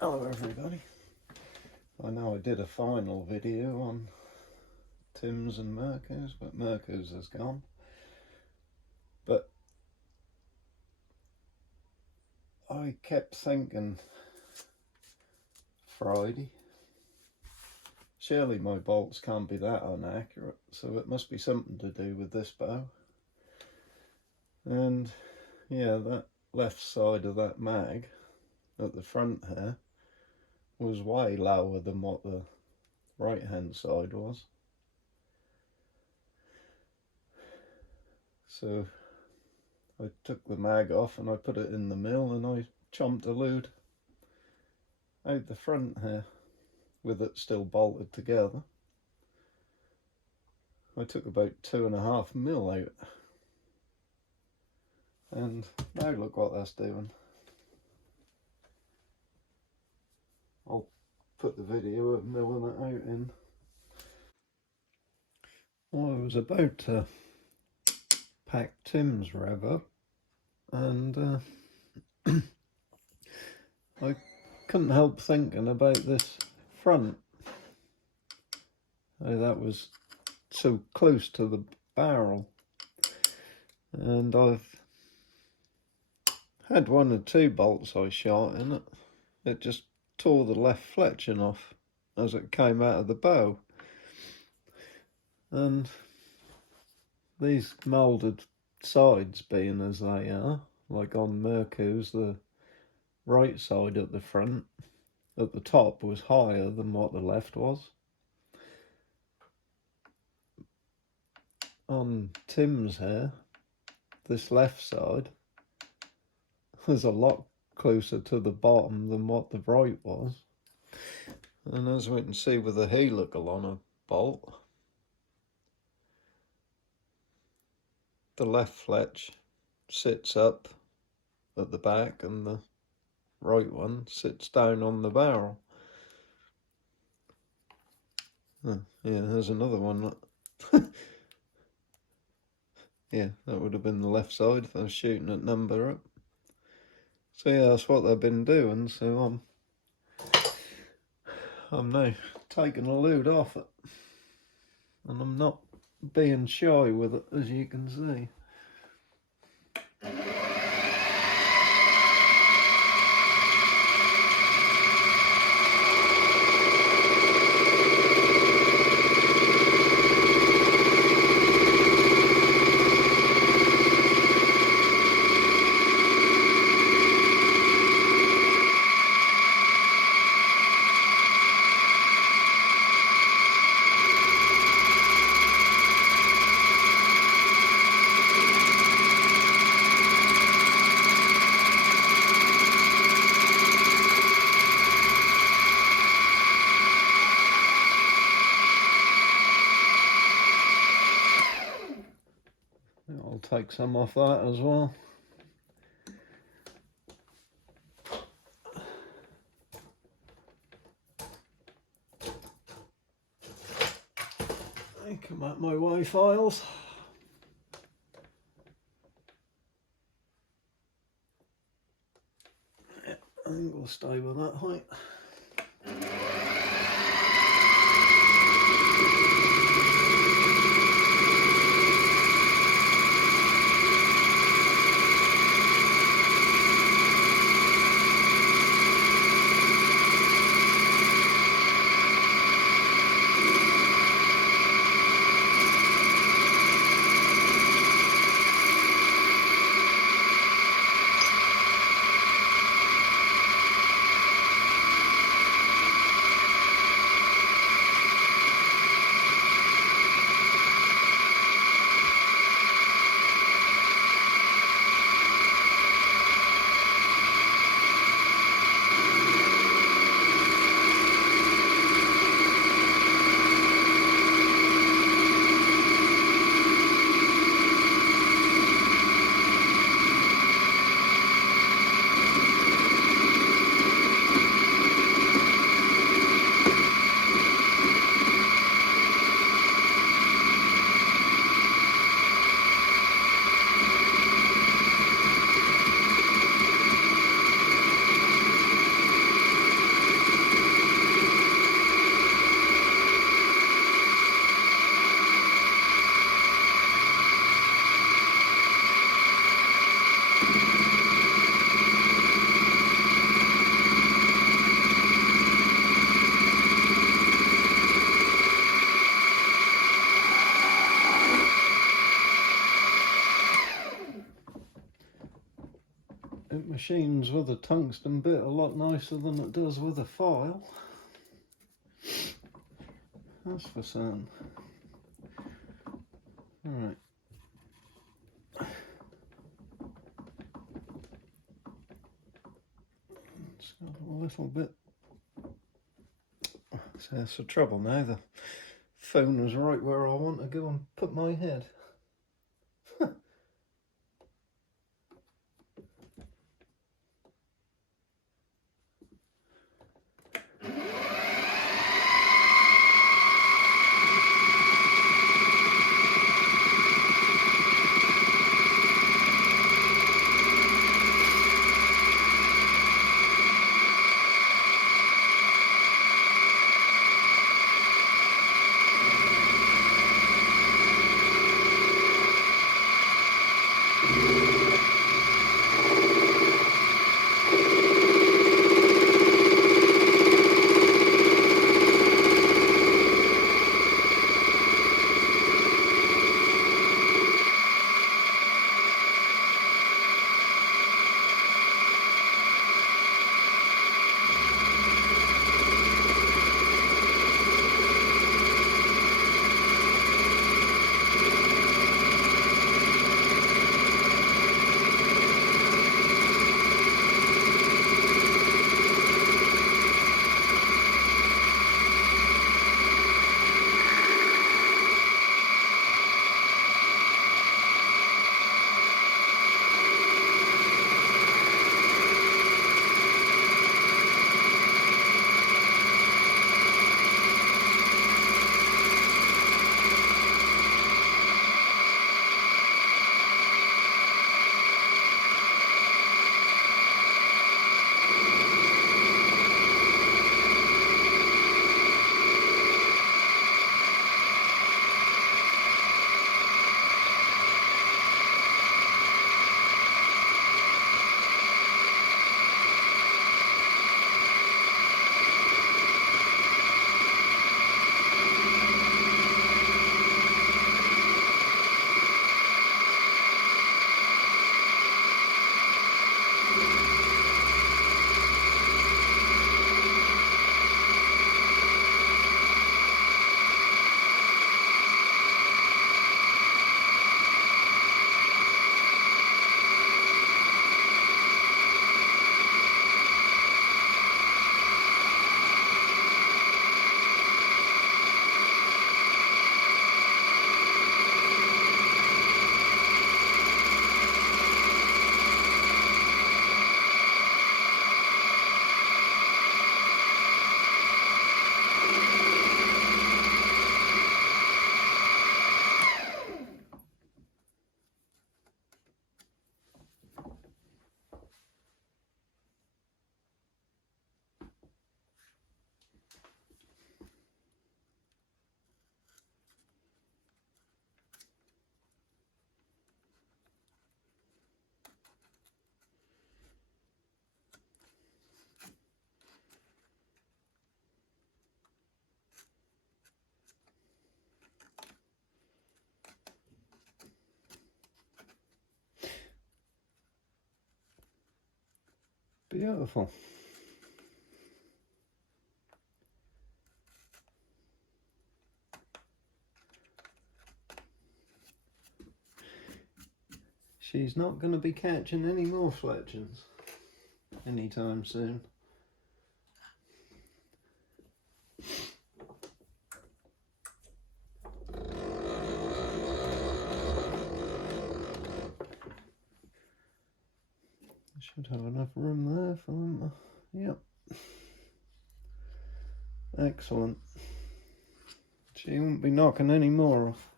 Hello everybody. I know I did a final video on Tim's and Mirko's, but Mirko's has gone. But I kept thinking Friday, surely my bolts can't be that inaccurate, so it must be something to do with this bow. And yeah, that left side of that mag at the front here was way lower than what the right hand side was. So I took the mag off and I put it in the mill and I chomped a load out the front here with it still bolted together. I took about 2.5 mil out, and now look what that's doing. I'll put the video of milling it out in. Well, I was about to pack Tim's rev up, and I couldn't help thinking about this front. That was so close to the barrel, and I've had 1 or 2 bolts I shot in it. It just tore the left fletching off as it came out of the bow. And these moulded sides being as they are, like on Mirko's, the right side at the front, at the top, was higher than what the left was. On Tim's here, this left side was a lot closer to the bottom than what the right was. And as we can see with the helical on a bolt, the left fletch sits up at the back and the right one sits down on the barrel. Yeah, there's another one. Yeah, that would have been the left side if I was shooting at number up. So yeah, that's what they've been doing, so I'm now taking a load off it. And I'm not being shy with it, as you can see. I'll take some off that as well. Come out my Y files. Yeah, I think we'll stay with that height. machine's with a tungsten bit a lot nicer than it does with a file. That's for certain. Alright. It's got a little bit. So that's the trouble now. The phone is right where I want to go and put my head. Beautiful. She's not going to be catching any more fletchings anytime soon. Should have enough room there for them. Yep. Excellent. She won't be knocking any more off.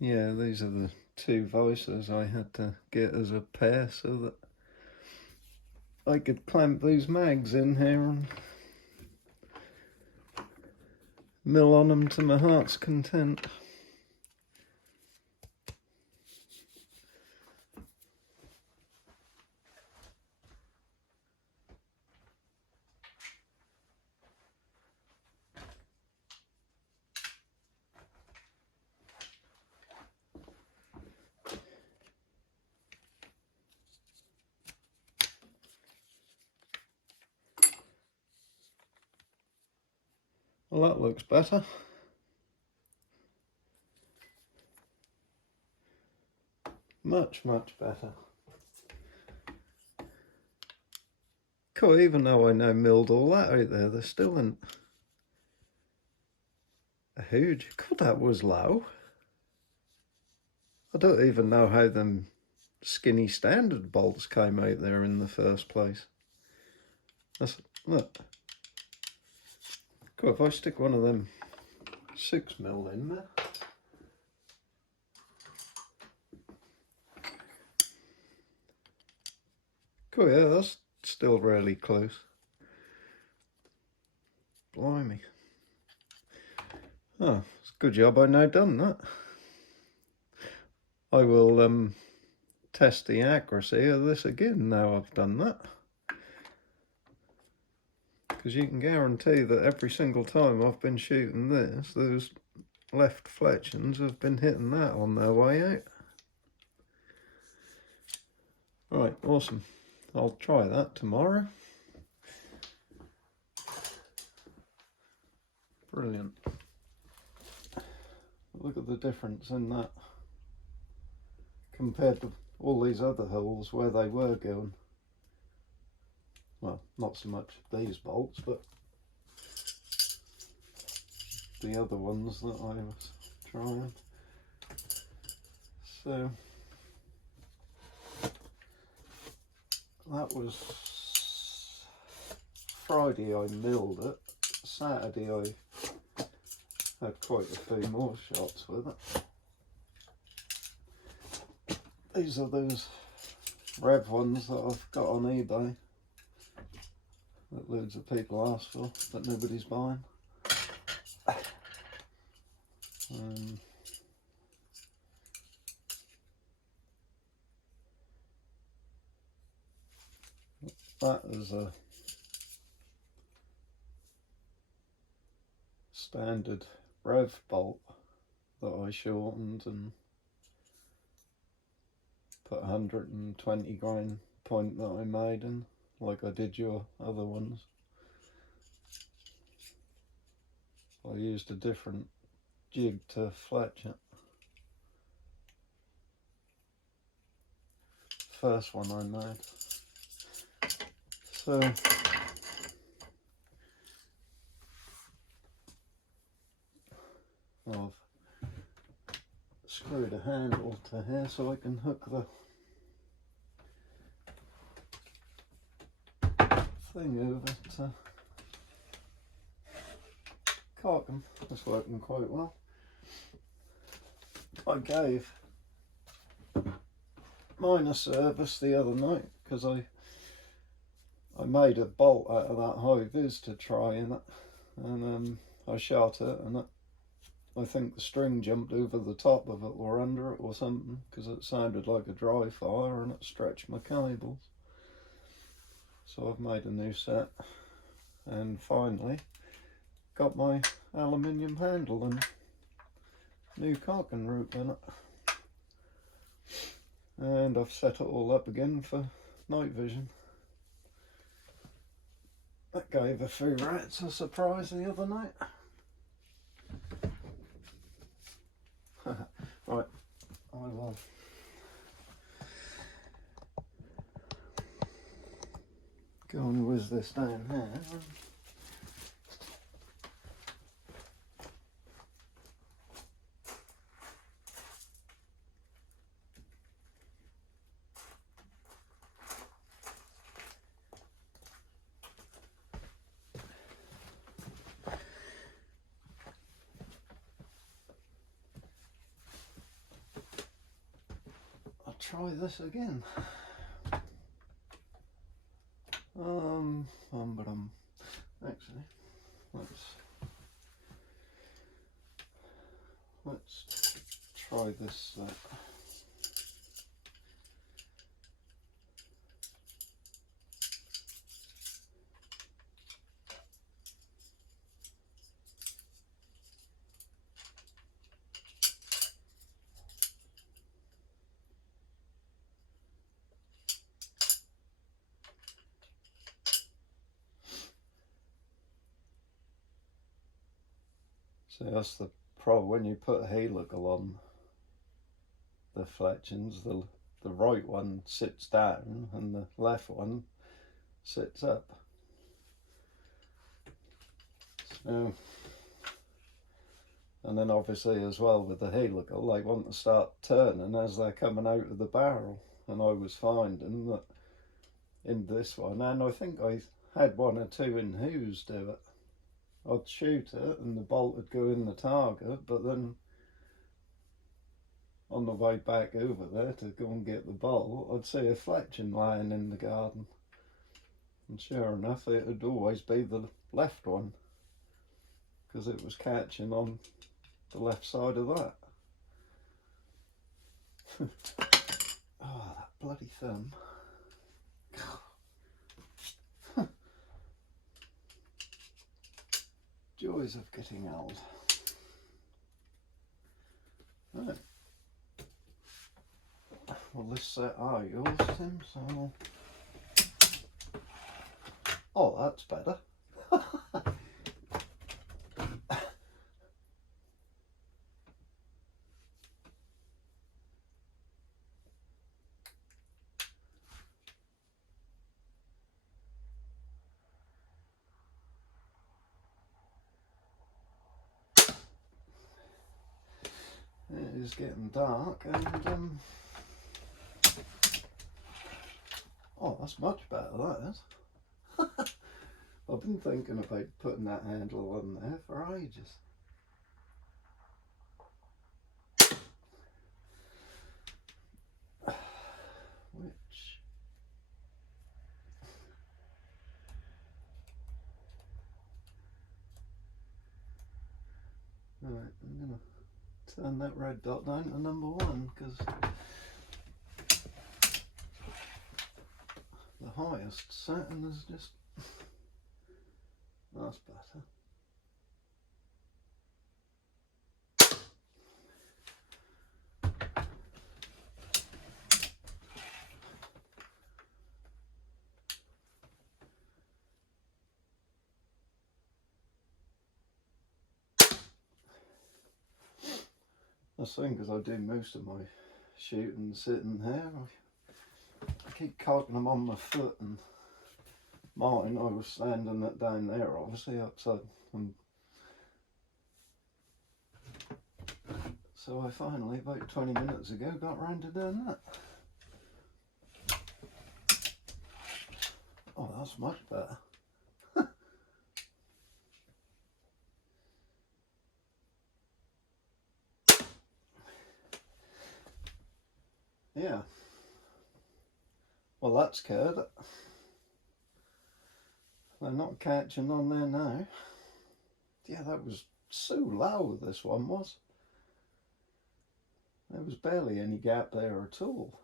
Yeah, these are the two vices I had to get as a pair so that I could clamp these mags in here and mill on them to my heart's content. Well, that looks better. Much, much better. Cool, even though I know milled all that out there, there still isn't a huge... God, that was low. I don't even know how them skinny standard bolts came out there in the first place. Look. Cool, if I stick one of them 6mm in there. Cool, yeah, that's still really close. Blimey. Oh, it's a good job I now done that. I will test the accuracy of this again now I've done that. Because you can guarantee that every single time I've been shooting this, those left fletchings have been hitting that on their way out. Right, awesome. I'll try that tomorrow. Brilliant. Look at the difference in that compared to all these other holes where they were going. Well, not so much these bolts, but the other ones that I was trying. So that was Friday I milled it. Saturday I had quite a few more shots with it. These are those Rev ones that I've got on eBay that loads of people ask for, but nobody's buying. That is a standard Rev bolt that I shortened and put 120 grain point that I made in, like I did your other ones. I used a different jig to fletch it. First one I made. So I've screwed a handle to here so I can hook the thing over to caulking. It's working quite well. I gave mine a service the other night because I made a bolt out of that high vis to try in it, and I shot it, and I think the string jumped over the top of it or under it or something, because it sounded like a dry fire and it stretched my cables. So I've made a new set and finally got my aluminium handle and new caulking root in it. And I've set it all up again for night vision. That gave a few rats a surprise the other night. Right, I will go and whiz this down here. Try this again. But actually, let's try this. See, that's the problem when you put a helical on the fletchings. The right one sits down and the left one sits up. So, and then obviously as well with the helical, they want to start turning as they're coming out of the barrel. And I was finding that in this one, and I think I had one or two in who's do it, I'd shoot it and the bolt would go in the target, but then on the way back over there to go and get the bolt, I'd see a fletching lying in the garden. And sure enough, it would always be the left one, because it was catching on the left side of that. Oh, that bloody thumb. Joys of getting old. Right. Well, this set are yours, Tim, so... Oh, that's better. It is getting dark, and oh, that's much better, that is. I've been thinking about putting that handle on there for ages. Which... Right, I'm gonna turn that red dot down to number 1, because the highest setting is just... That's better. That's the thing, because I do most of my shooting sitting here. I keep cocking them on my foot, and mine, I was standing it down there, obviously, upside. And so I finally, about 20 minutes ago, got round to doing that. Oh, that's much better. Yeah. Well, that's good. They're not catching on there now. Yeah, that was so low, this one was. There was barely any gap there at all.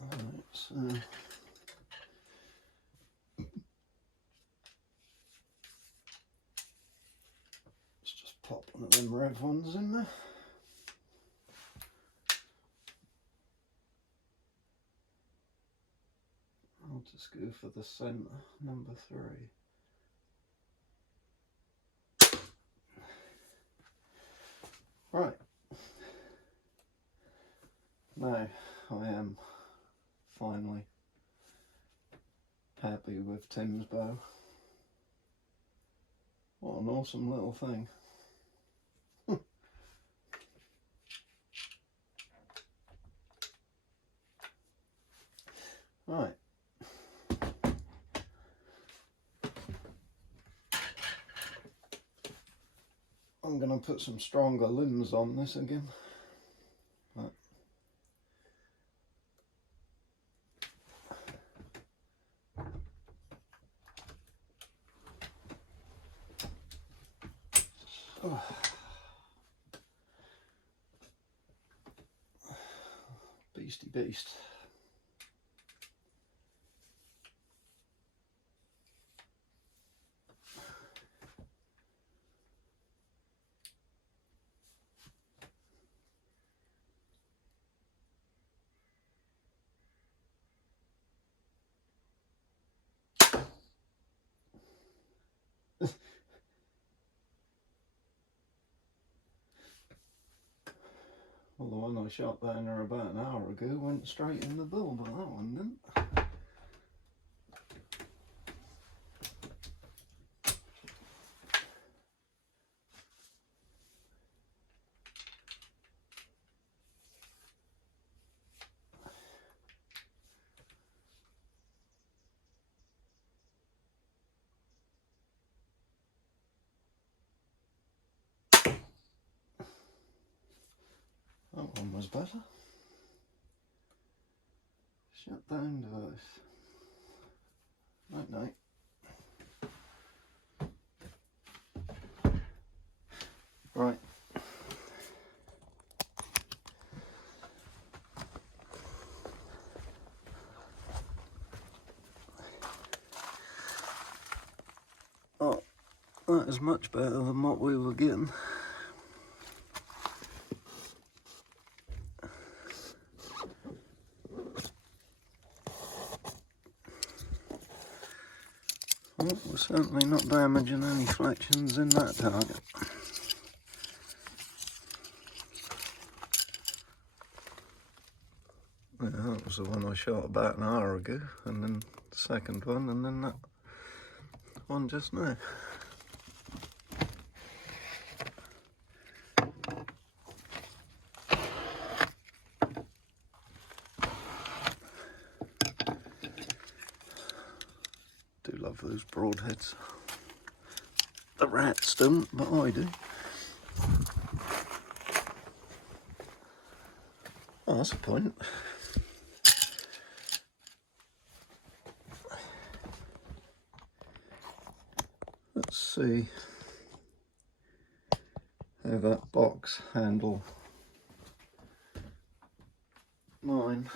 Alright, so... let's just pop one of them red ones in there. I'll just go for the centre, number 3. Right. Now, I am finally happy with Tim's bow. What an awesome little thing. Right. I'm going to put some stronger limbs on this again. Right. Oh. Beastie beast. Well, the one I shot down there about an hour ago went straight in the bill, but that one didn't. That one was better. Shut down device. Night night. Right. Oh, that is much better than what we were getting. Well, we're certainly not damaging any fletchings in that target. Yeah, that was the one I shot about an hour ago, and then the second one, and then that one just now. Do love those broadheads. The rats don't, but I do. Oh, that's a point. Let's see how that box handle mine.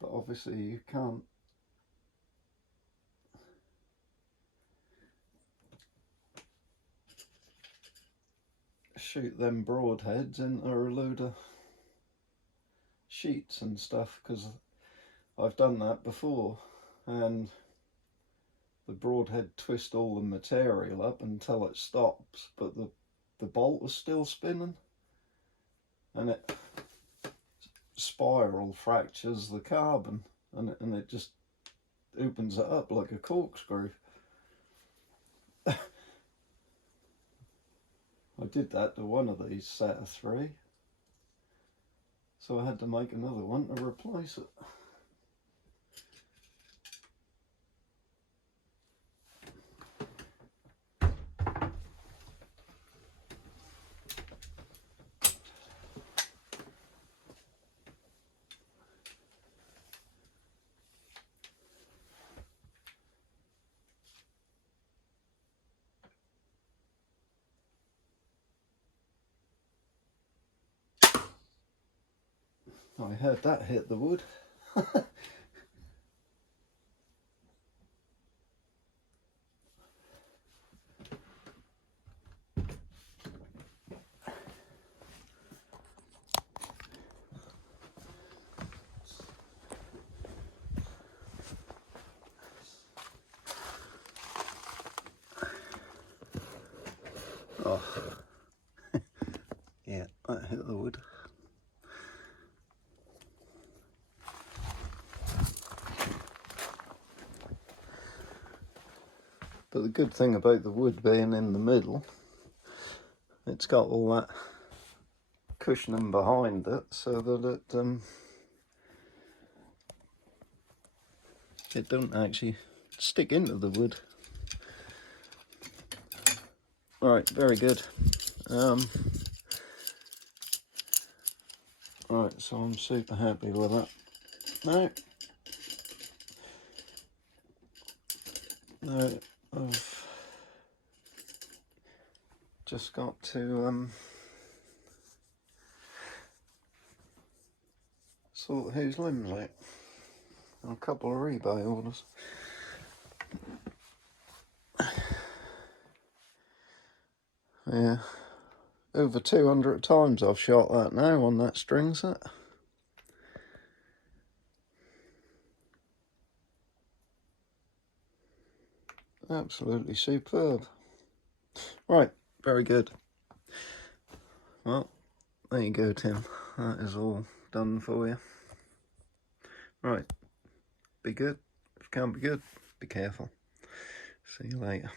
But obviously you can't shoot them broadheads into a load of sheets and stuff, because I've done that before, and the broadhead twist all the material up until it stops, but the bolt is still spinning, and it spiral fractures the carbon, and it just opens it up like a corkscrew. I did that to one of these set of 3, so I had to make another one to replace it. I heard that hit the wood. Oh, yeah, that hit the wood. But the good thing about the wood being in the middle, it's got all that cushioning behind it, so that it don't actually stick into the wood. Right, very good. Right, so I'm super happy with that. Now I've just got to sort whose limbs out. A couple of rebate orders. Yeah, over 200 times I've shot that now on that string set. Absolutely superb. Right, very good. Well, there you go, Tim. That is all done for you. Right, be good. If you can't be good, be careful. See you later.